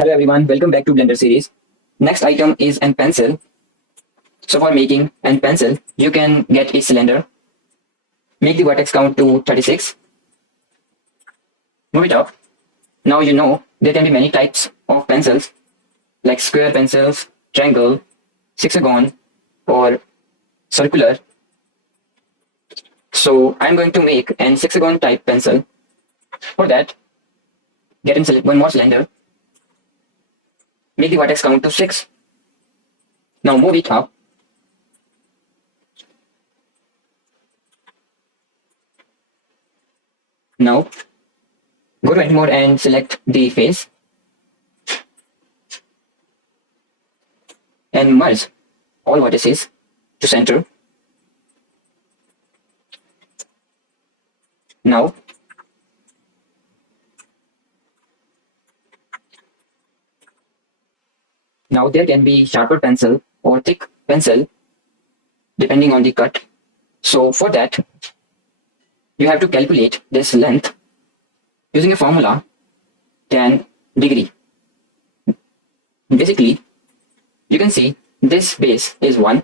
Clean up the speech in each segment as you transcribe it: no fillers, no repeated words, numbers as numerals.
Hello everyone, welcome back to Blender series. Next item is an pencil. So for making an pencil, you can get a cylinder, make the vertex count to 36, move it up. Now you know there can be many types of pencils like square pencils, triangle, hexagon or circular. So I'm going to make an hexagon type pencil. For that, get and select one more cylinder, make the vertex count to 6. Now move it up. Now go to edit mode and select the face and merge all vertices to center. Now there can be sharper pencil or thick pencil depending on the cut. So for that, you have to calculate this length using a formula tan degree. Basically, you can see this base is 1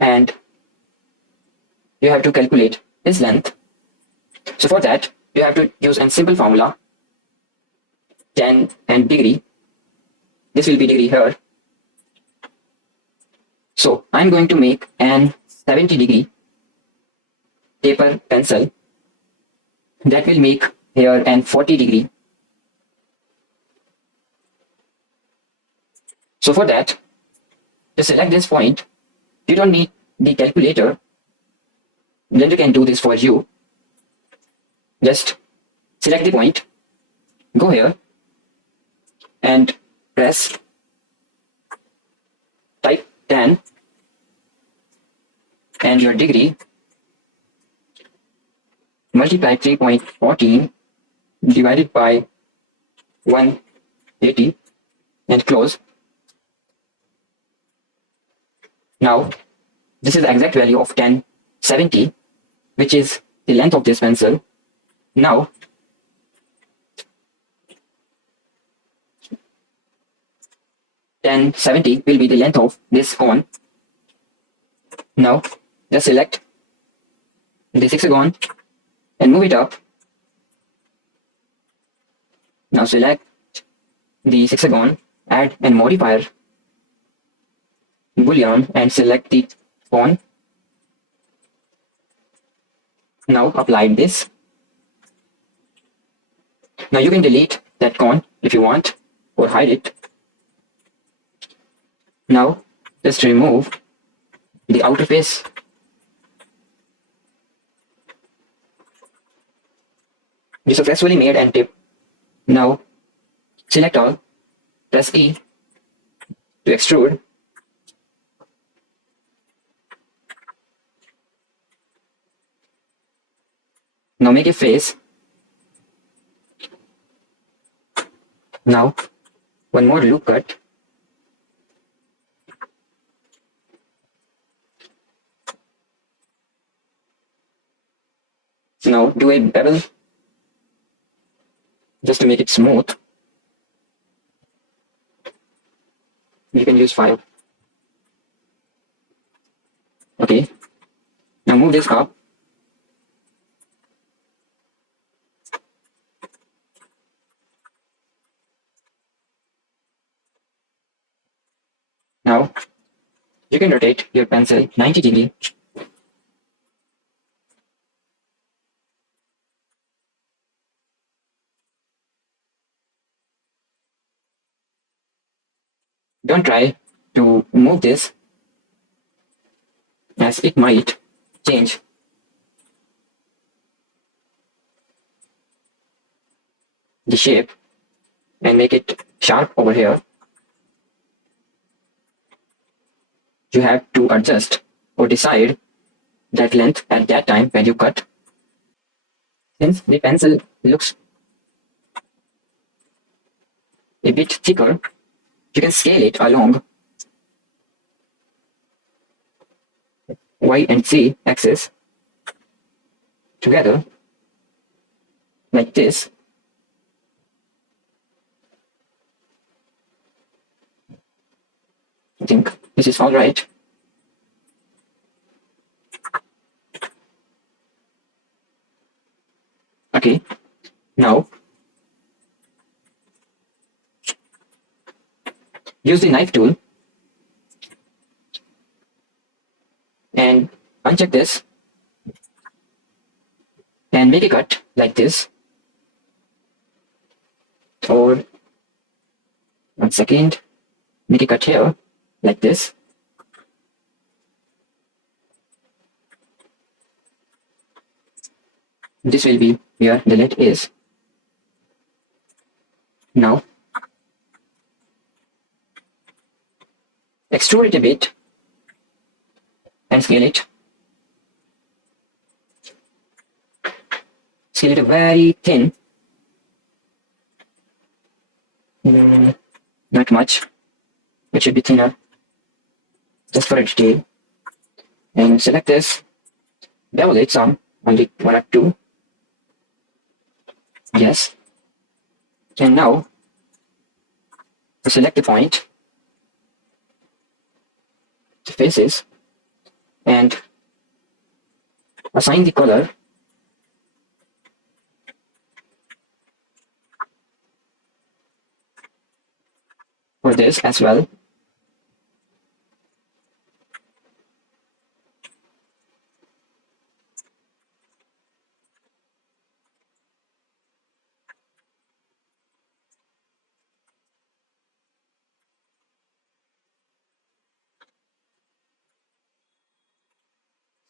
and you have to calculate this length. So for that, you have to use a simple formula tan and degree. This will be degree here. So I'm going to make an 70 degree taper pencil that will make here an 40 degree. So for that, to select this point, you don't need the calculator. Blender can do this for you. Just select the point, go here and press type tan and your degree, multiply 3.14 divided by 180 and close. Now this is the exact value of 1070, which is the length of this pencil. Now $10.70 will be the length of this cone. Now just select the hexagon and move it up. Now select the hexagon, add a modifier boolean and select the cone. Now apply this. Now you can delete that cone if you want or hide it. Now just remove the outer face. You successfully made an tip. Now select all, press E to extrude. Now make a face. Now one more loop cut. Now do a bevel just to make it smooth. You can use 5. Okay. Now move this up. Now you can rotate your pencil 90 degree. Don't try to move this as it might change the shape and make it sharp over here. You have to adjust or decide that length at that time when you cut. Since the pencil looks a bit thicker, you can scale it along Y and Z axis together like this. think this is all right. Okay, now use the knife tool and uncheck this and make a cut like this. Or 1 second, make a cut here like this. This will be where the lid is. Now extrude it a bit and scale it. Scale it very thin. Not much. It should be thinner. Just for a detail. And select this. Bevel it some. Only 1 or 2. Yes. And now select the point, the faces, and assign the color. For this as well.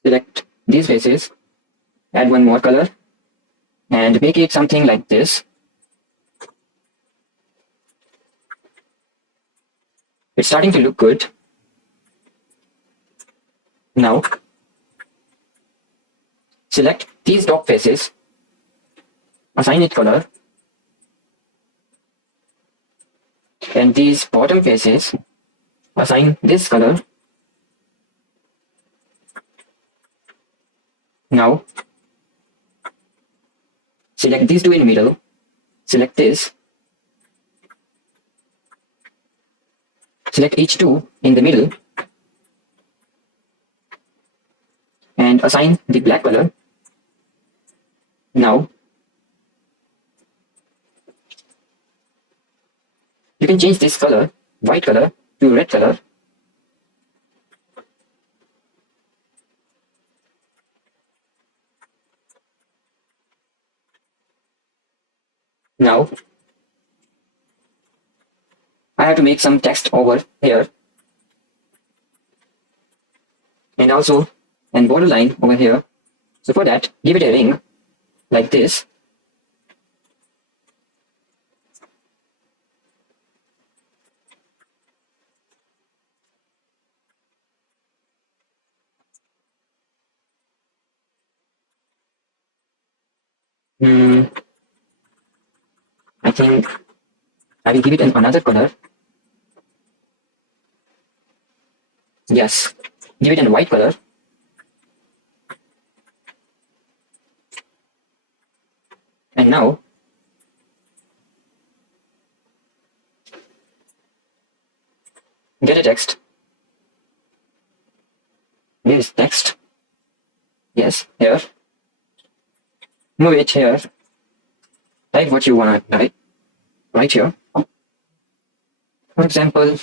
Select these faces, add one more color, and make it something like this. It's starting to look good. Now, select these top faces, assign it color, and these bottom faces, assign this color. Now, select these two in the middle, select this, select each two in the middle, and assign the black color. Now, you can change this color, white color, to red color. Now, I have to make some text over here, and also an borderline over here. So for that, give it a ring like this. I think I will give it another color. Yes, give it a white color. And now, get a text. Where is text? Yes, here. Move it here. Type what you want to type. Right here. For example,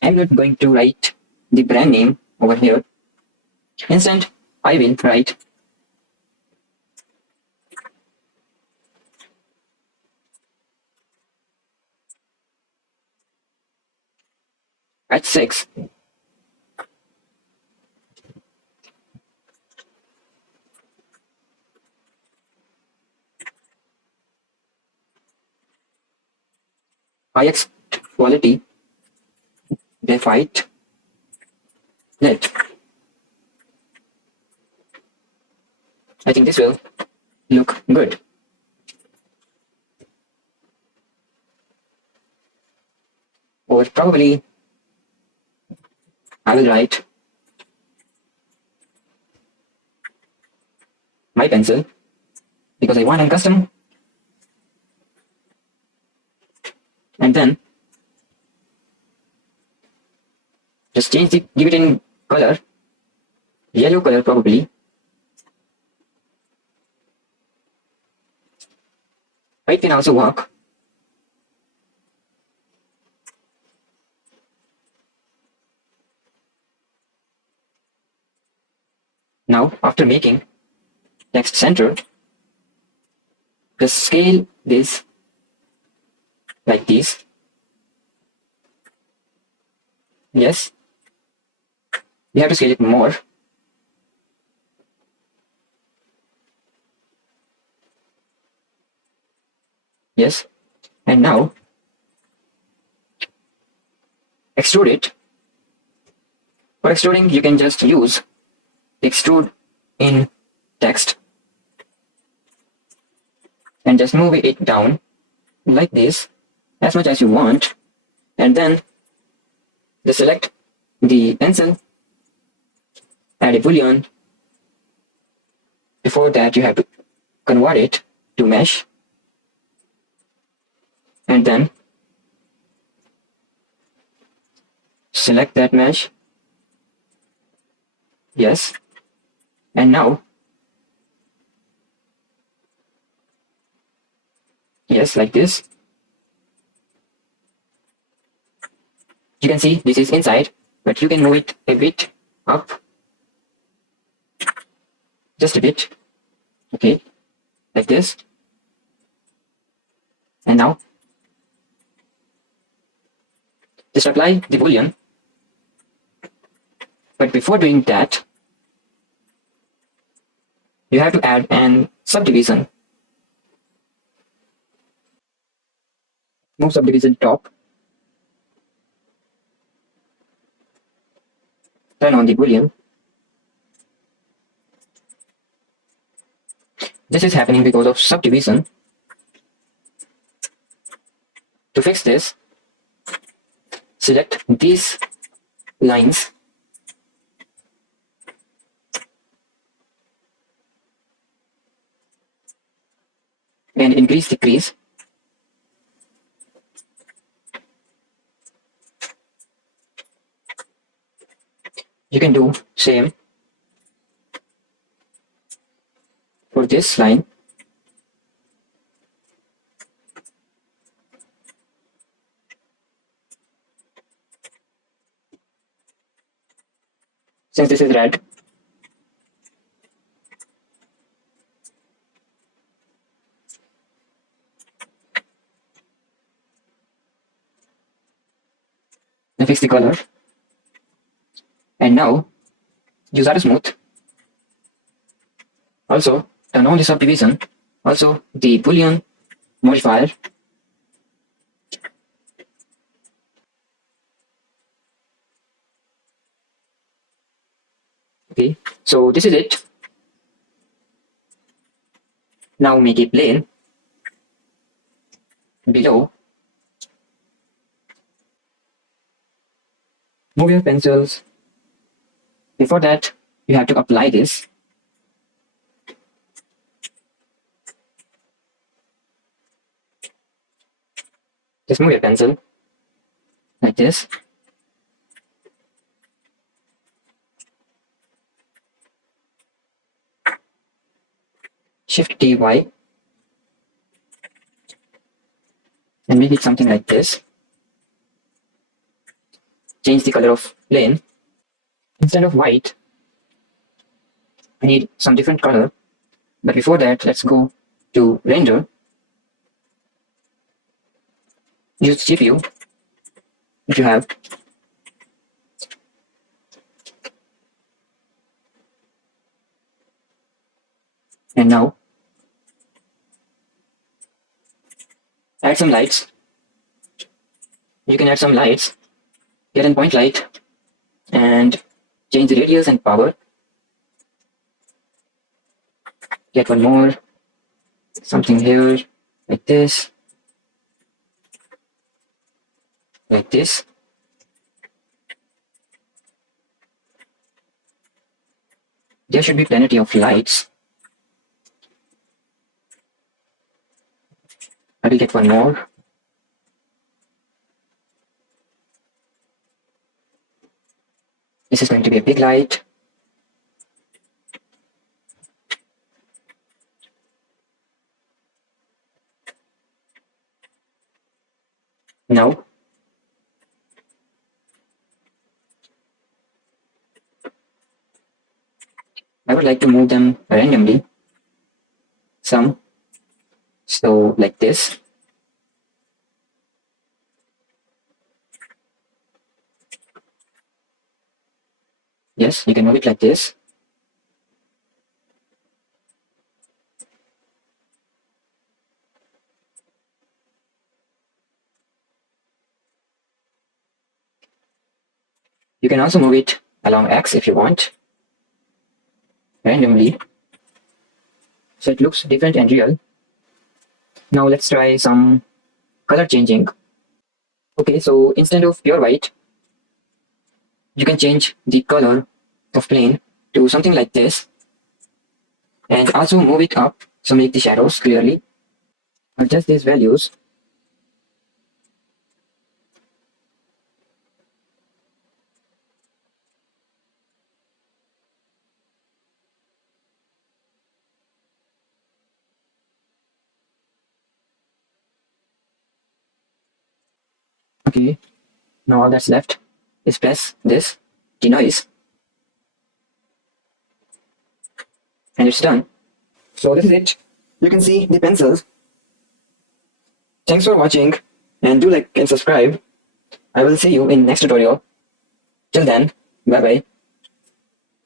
I'm not going to write the brand name over here. Instead, I will write at 6. IX quality graphite lead. I think this will look good. Or probably I will write my pencil because I want a custom. And then Just give it in color, yellow color probably. White can also work. Now, after making text center, just scale this like this. Yes, we have to scale it more. Yes, and now extrude it. For extruding, you can just use extrude in text and just move it down like this as much as you want, and then just select the pencil, add a boolean. Before that, you have to convert it to mesh, and then select that mesh. Yes, and now, yes, like this. You can see this is inside, but you can move it a bit up, just a bit. Okay, like this. And now, just apply the boolean. But before doing that, you have to add an subdivision. Move subdivision top. Turn on the boolean. This is happening because of subdivision. To fix this, select these lines and increase the crease. You can do same for this line. Since this is red, and fix the color. And now use auto smooth. Also turn on the subdivision. Also the boolean modifier. Okay, so this is it. Now make a plane below. Move your pencils. Before that, you have to apply this. Just move your pencil like this. Shift DY and make it something like this. Change the color of plane. Instead of white, I need some different color. But before that, let's go to render. Use GPU if you have. And now add some lights. You can add some lights. Get an point light and change the radius and power. Get one more, something here, like this, like this. There should be plenty of lights. I will get one more. This is going to be a big light. Now, I would like to move them randomly. Some. So like this. Yes, you can move it like this. You can also move it along X if you want, randomly. So it looks different and real. Now let's try some color changing. Okay, so instead of pure white, you can change the color of plane to something like this, and also move it up so make the shadows clearly. Adjust these values. Okay, now all that's left is press this denoise, and it's done. So this is it. You can see the pencils. Thanks for watching, and do like and subscribe. I will see you in next tutorial. Till then, bye bye.